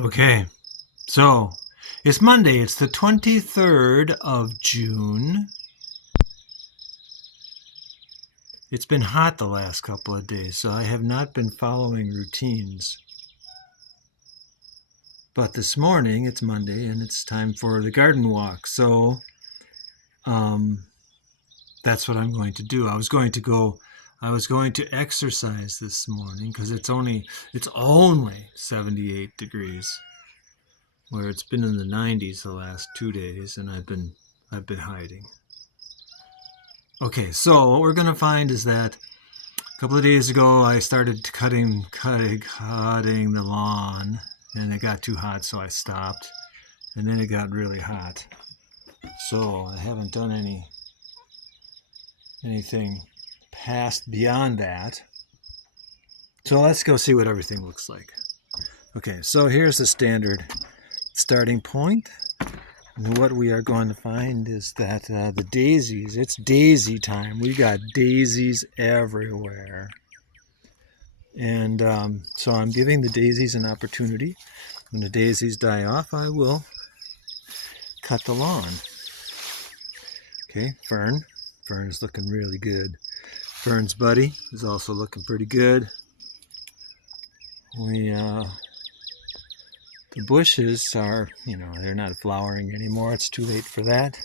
Okay, so it's Monday. It's the 23rd of June. It's been hot the last couple of days, so I have not been following routines. But this morning, it's Monday, and it's time for the garden walk. So that's what I'm going to do. I was going to exercise this morning because it's only 78 degrees, where it's been in the 90s the last 2 days, and I've been hiding. Okay, so what we're gonna find is that a couple of days ago I started cutting the lawn, and it got too hot, so I stopped, and then it got really hot. So I haven't done anything past beyond that. So let's go see what everything looks like. Okay, so here's the standard starting point. And what we are going to find is that the daisies, it's daisy time. We got daisies everywhere. And so I'm giving the daisies an opportunity. When the daisies die off, I will cut the lawn. Okay, Fern. Fern's looking really good. Fern's buddy is also looking pretty good. The bushes are, they're not flowering anymore. It's too late for that.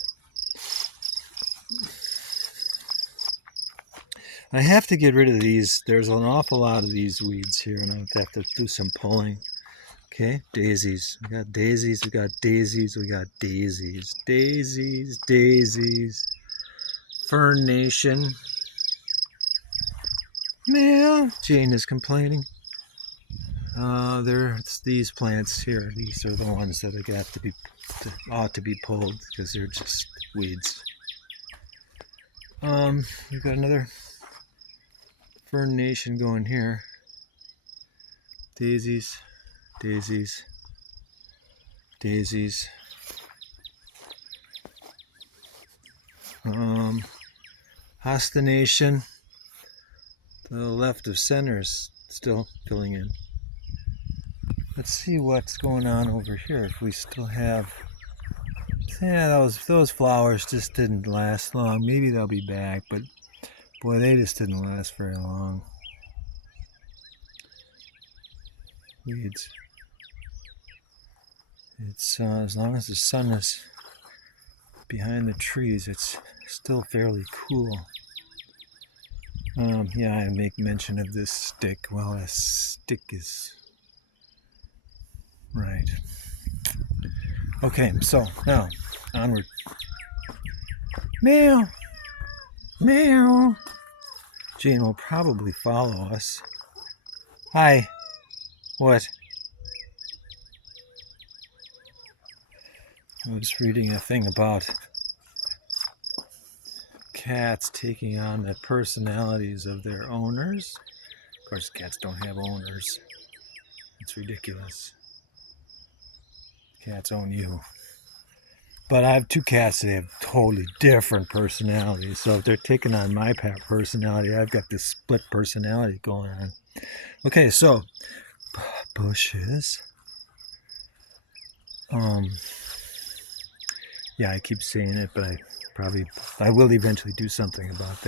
I have to get rid of these. There's an awful lot of these weeds here, and I have to do some pulling. Okay, daisies. We got daisies, we got daisies, we got daisies. Daisies, daisies. Fern Nation. Meow. Jane is complaining. There's these plants here. These are the ones that ought to be pulled because they're just weeds. We've got another Fern Nation going here. Daisies, daisies, daisies. Hosta Nation. The left of center is still filling in. Let's see what's going on over here. If we still have, those flowers just didn't last long. Maybe they'll be back, but boy, they just didn't last very long. Weeds. It's as long as the sun is behind the trees, it's still fairly cool. Yeah, I make mention of this stick. Well, a stick is right. Okay, so now onward. Meow, meow. Jane will probably follow us. Hi. What? I was reading a thing about cats taking on the personalities of their owners. Of course, cats don't have owners. It's ridiculous. Cats own you. But I have two cats that have totally different personalities. So if they're taking on my personality, I've got this split personality going on. Okay, so bushes. Yeah, I keep saying it, but I will eventually do something about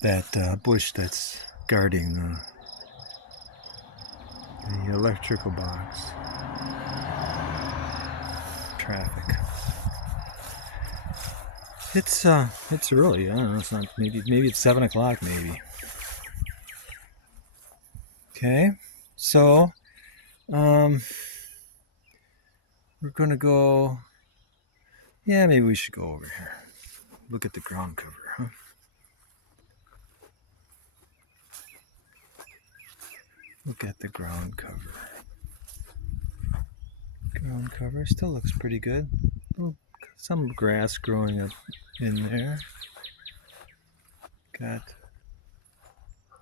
that bush that's guarding the electrical box. Traffic. It's early. I don't know. It's not. Maybe it's 7:00. Maybe. Okay. So, we're gonna go. Yeah, maybe we should go over here. Look at the ground cover, huh? Look at the ground cover. Ground cover still looks pretty good. Oh, some grass growing up in there. Got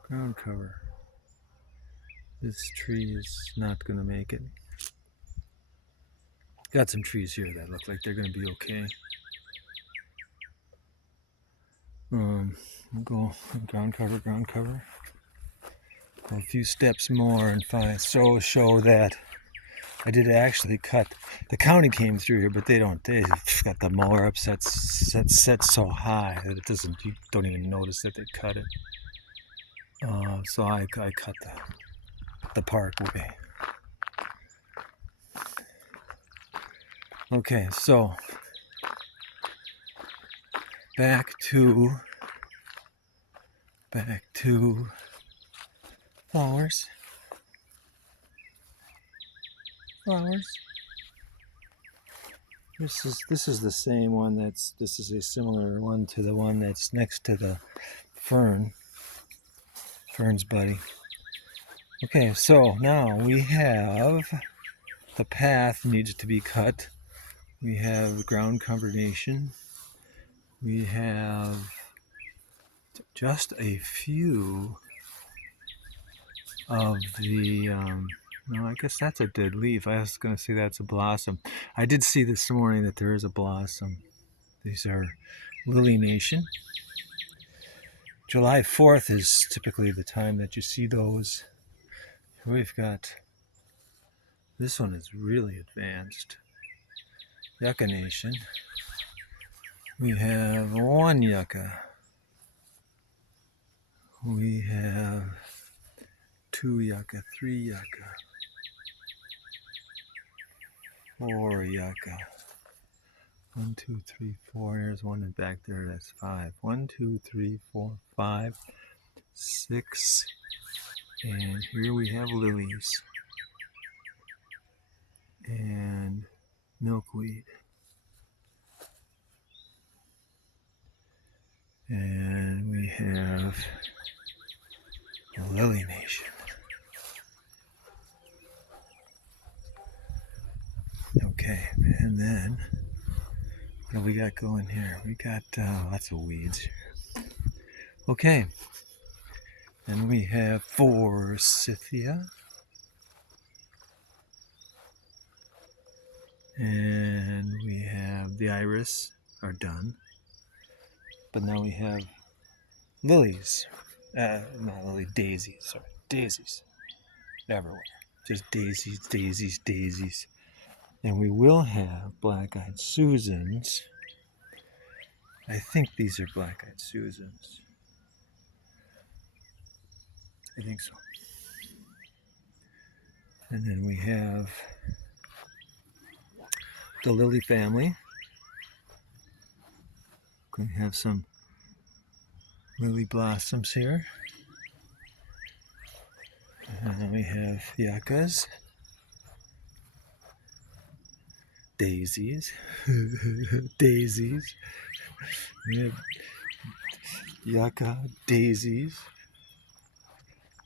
ground cover. This tree is not going to make it. Got some trees here that look like they're going to be okay. We'll go ground cover. Go a few steps more and show that I did actually cut. The county came through here, but they don't. They got the mower up set so high that it doesn't. You don't even notice that they cut it. So I cut the parkway. Okay, so back to flowers. This is the same one. This is a similar one to the one that's next to the fern's buddy. Okay, so now we have the path needs to be cut. We have ground combination. We have just a few of the, no, I guess that's a dead leaf. I was going to say that's a blossom. I did see this morning that there is a blossom. These are Lily Nation. July 4th is typically the time that you see those. We've got, this one is really advanced. Yucca Nation. We have one yucca. We have 2 yucca, 3 yucca, 4 yucca. 1, 2, 3, 4. There's one in back there. That's 5. 1, 2, 3, 4, 5, 6. And here we have lilies and milkweed. And we have Lily Nation. Okay, and then what do we got going here? We got lots of weeds here. Okay, and we have forsythia. And we have the iris are done. But now we have lilies. Not lily, daisies. Sorry, daisies. Everywhere. Just daisies, daisies, daisies. And we will have black-eyed Susans. I think these are black-eyed Susans. I think so. And then we have the lily family. We have some lily blossoms here. And then we have yuccas. Daisies. Daisies. We have yucca, daisies.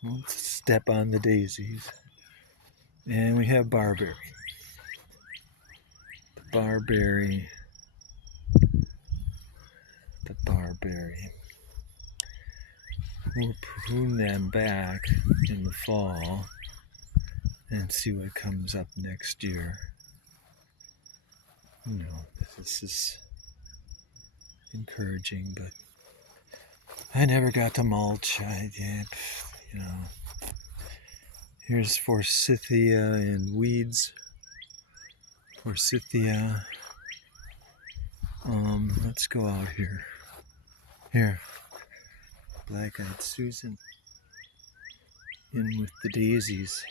Let's step on the daisies. And we have barberry. The barberry. We'll prune them back in the fall and see what comes up next year. You know, this is encouraging, but I never got to mulch. You know, here's forsythia and weeds. Forsythia. Let's go out here. Here, black-eyed Susan in with the daisies.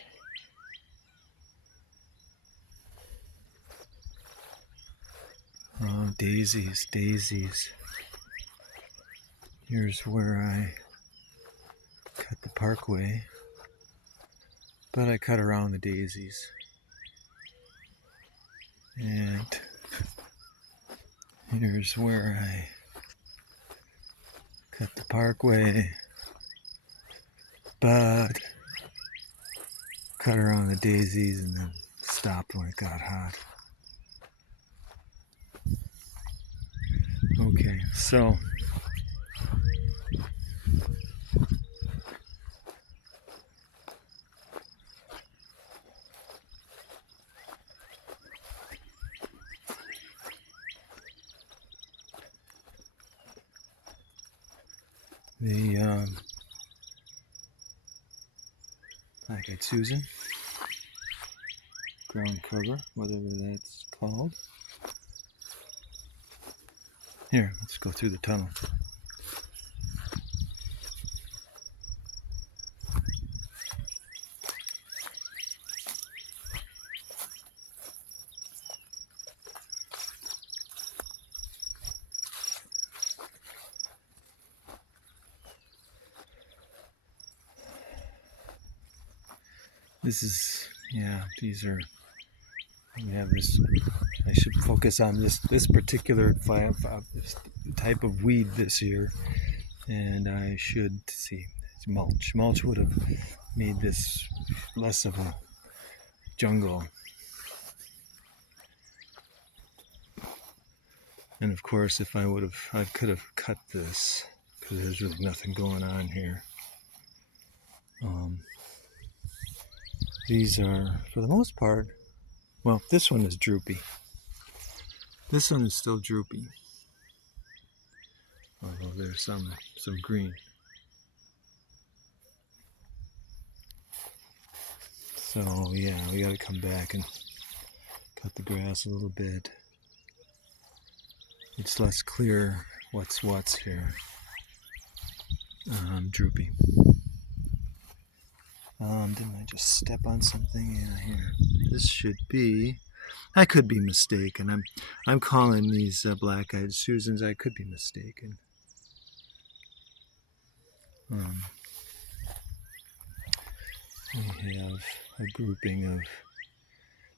Oh, daisies, daisies. Here's where I cut the parkway, but I cut around the daisies. And here's where I cut the parkway, but cut around the daisies and then stopped when it got hot. Okay, so the black-eyed Susan ground cover, whatever that's called. Here, let's go through the tunnel. This is, yeah, these are, we have this, I should focus on this particular type of weed this year, and I should see, mulch. Mulch would have made this less of a jungle. And of course, if I could have cut this, because there's really nothing going on here. These are, for the most part, well, this one is droopy. This one is still droopy. Although there's some green. So yeah, we gotta come back and cut the grass a little bit. It's less clear what's here. Droopy. Didn't I just step on something? Yeah, here. This should be. I could be mistaken. I'm calling these black-eyed Susans. I could be mistaken. We have a grouping of.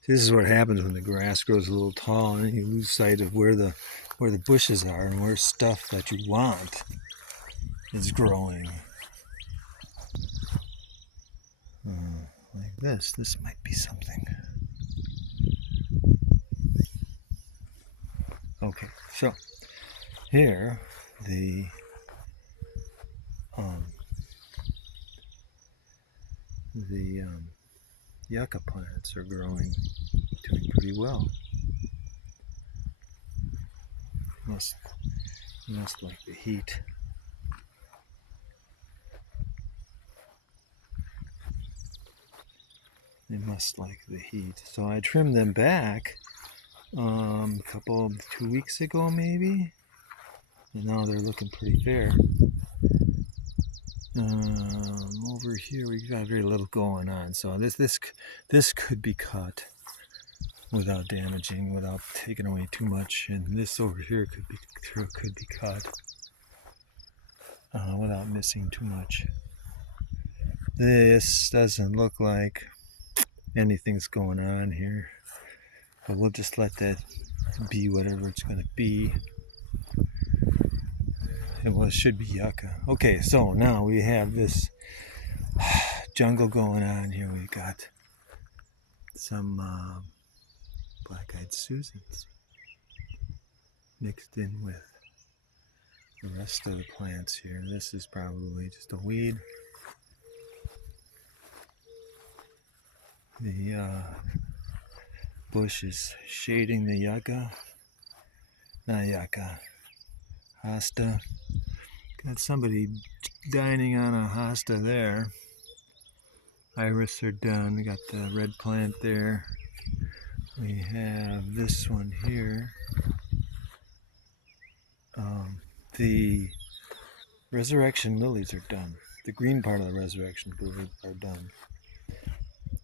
This is what happens when the grass grows a little tall, and you lose sight of where the bushes are and where stuff that you want is growing. Like this. This might be something. Okay, so here the yucca plants are doing pretty well. Must like the heat. They must like the heat. So I trimmed them back 2 weeks ago maybe, and now they're looking pretty fair. Over here we've got very little going on, so this could be cut without damaging, without taking away too much, and this over here could be cut without missing too much. This doesn't look like anything's going on here, but we'll just let that be whatever it's going to be. Well, it should be yucca. Okay, so now we have this jungle going on here. We've got some black-eyed Susans mixed in with the rest of the plants here. This is probably just a weed. The bush is shading the yucca. Not yucca. Hosta. Got somebody dining on a hosta there. Iris are done. We got the red plant there. We have this one here. The resurrection lilies are done. The green part of the resurrection lilies are done.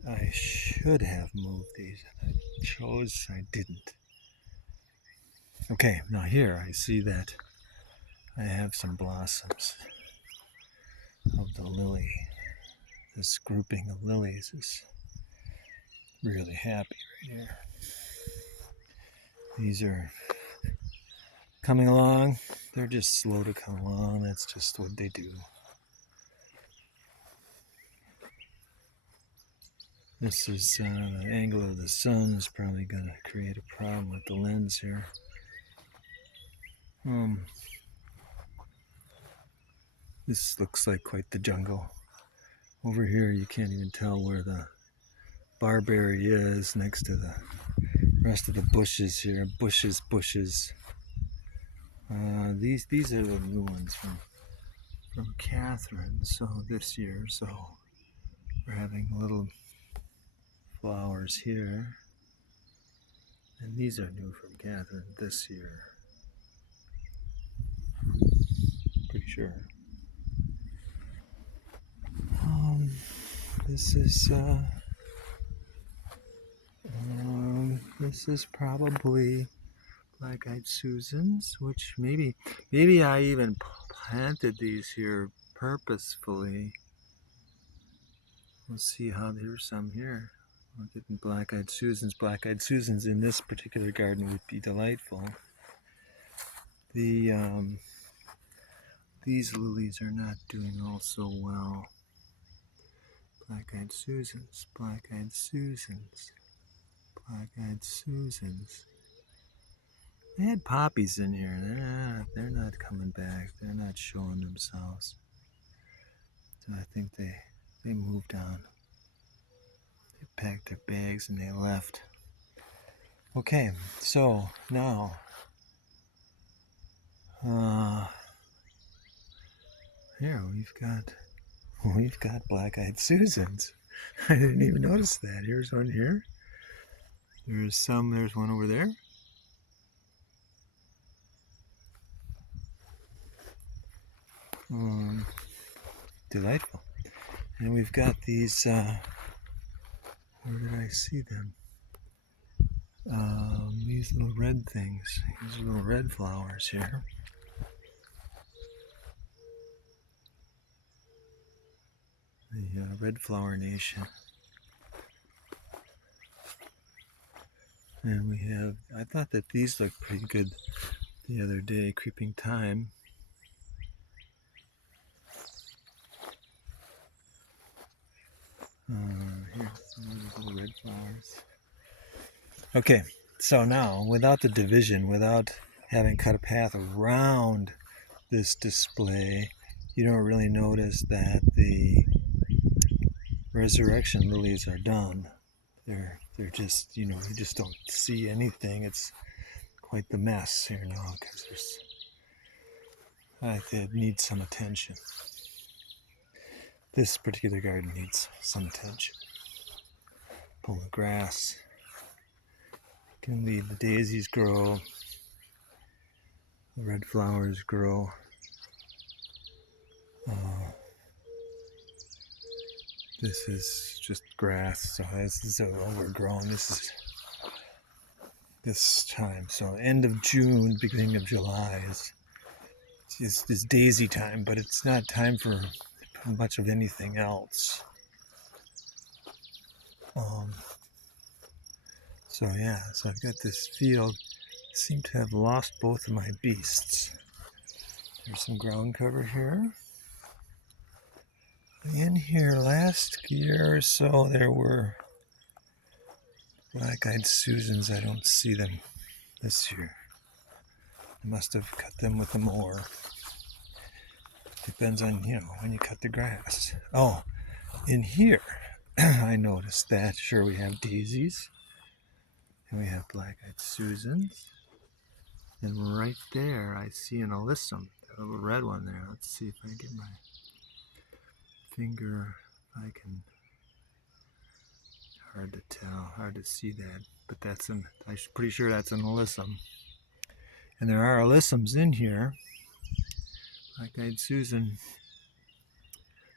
I should have moved these. I didn't. Okay, now here I see that I have some blossoms of the lily. This grouping of lilies is really happy right here. These are coming along. They're just slow to come along. That's just what they do. This is the angle of the sun is probably going to create a problem with the lens here. This looks like quite the jungle. Over here you can't even tell where the barberry is next to the rest of the bushes here. Bushes. These are the new ones from Catherine. So this year, so we're having little flowers here. And these are new from Catherine this year. Pretty sure. This is probably Black-Eyed Susans, which maybe I even planted these here purposefully. We'll see how there's some here. We're getting Black-Eyed Susans. Black-Eyed Susans in this particular garden would be delightful. These lilies are not doing all so well. Black-Eyed Susans, Black-Eyed Susans, Black-Eyed Susans. They had poppies in here. They're not coming back. They're not showing themselves. So I think they moved on. They packed their bags and they left. Okay, so now here we've got Black-Eyed Susans. I didn't even notice that. Here's one here. There's one over there. Delightful. And we've got these, where did I see them? These little red things, these little red flowers here. The Red Flower Nation. And we have, I thought that these looked pretty good the other day, Creeping Thyme. Here's some of these little red flowers. Okay, so now, without the division, without having cut a path around this display, you don't really notice that the resurrection lilies are done. They're just, you just don't see anything. It's quite the mess here now because it needs some attention. This particular garden needs some attention. Pull the grass. Can leave the daisies grow. The red flowers grow. This is just grass, so this is overgrown. This time, so end of June, beginning of July is daisy time, but it's not time for much of anything else. So I've got this field. I seem to have lost both of my beasts. There's some ground cover here. In here last year or so there were Black-Eyed Susans. I don't see them this year. I must have cut them with a mower. Depends on, when you cut the grass. Oh, in here, I noticed that. Sure, we have daisies. And we have Black-Eyed Susans. And right there, I see an alyssum. That little red one there. Let's see if I can get my finger. I can. Hard to tell. Hard to see that. But I'm pretty sure that's an alyssum. And there are alyssums in here. Black-Eyed Susan.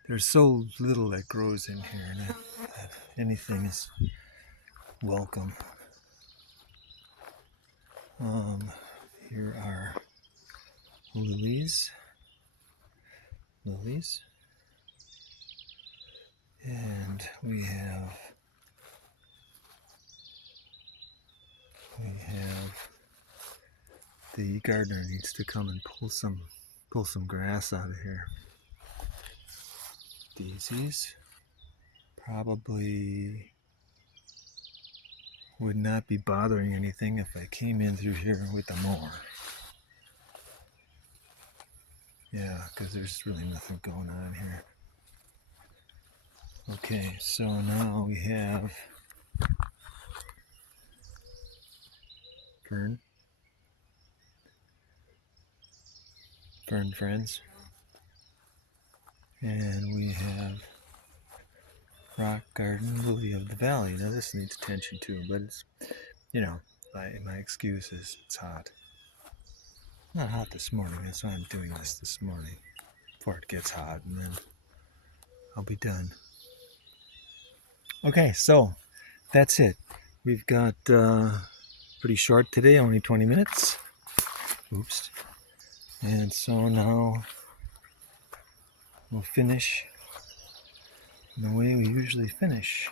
There's so little that grows in here that anything is welcome. Here are lilies. And we have the gardener needs to come and pull some grass out of here. Daisies probably would not be bothering anything if I came in through here with a mower. Yeah, because there's really nothing going on here. Okay, so now we have fern friends, and we have rock garden lily of the valley. Now this needs attention too, but it's My excuse is it's hot. Not hot this morning. That's why I'm doing this morning before it gets hot, and then I'll be done. Okay, so that's it. We've got pretty short today, only 20 minutes. Oops. And so now we'll finish the way we usually finish.